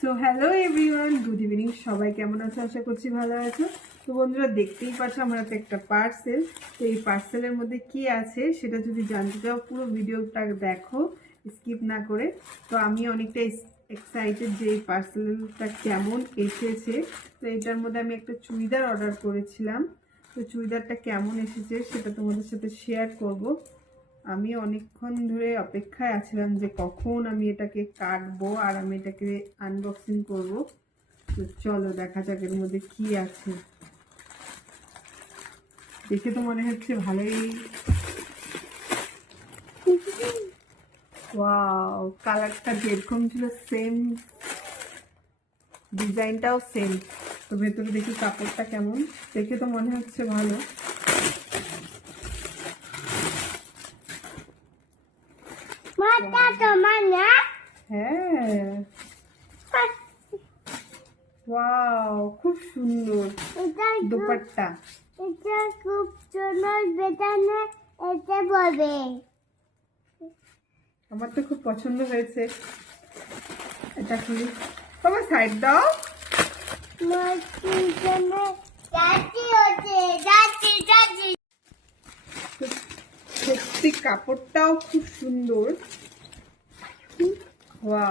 So hello everyone, good evening. সবাই কেমন আছো? আশা করছি ভালো আছো। তো বন্ধুরা, দেখতেই পাচ্ছ আমার হাতে একটা পার্সেল। তো এই পার্সেলের মধ্যে কি আছে সেটা যদি জানতে চাও পুরো ভিডিওটা দেখো, স্কিপ না করে। তো আমি অনেকটা এক্সাইটেড যে এই পার্সেলটা কেমন এসেছে। তো এটার মধ্যে আমি একটা চুড়িদার অর্ডার করেছিলাম। তো চুড়িদারটা কেমন এসেছে সেটা তোমাদের সাথে শেয়ার করব। আমি অনেকক্ষণ ধরে অপেক্ষায় আছিলাম যে কখন আমি এটাকে কাটবো আর আমি এটাকে আনবক্সিং করব। তো চলো দেখা যাক এর মধ্যে কি আছে। দেখে তো মনে হচ্ছে ভালোই। ওয়াও, কালারটা যেরকম ছিল সেম, ডিজাইনটাও সেম। তো ভেতরে দেখি কাপড়টা কেমন। দেখে তো মনে হচ্ছে ভালো। হ্যাঁ, ওয়াও, খুব সুন্দর দোপাট্টা। এটা খুব সুন্দর বেটানে এটা বলবে। আমার তো খুব পছন্দ হয়েছে। এটা কি তোমার সাইড দাও। সত্যি কাপড়টাও খুব সুন্দর। ওয়াও।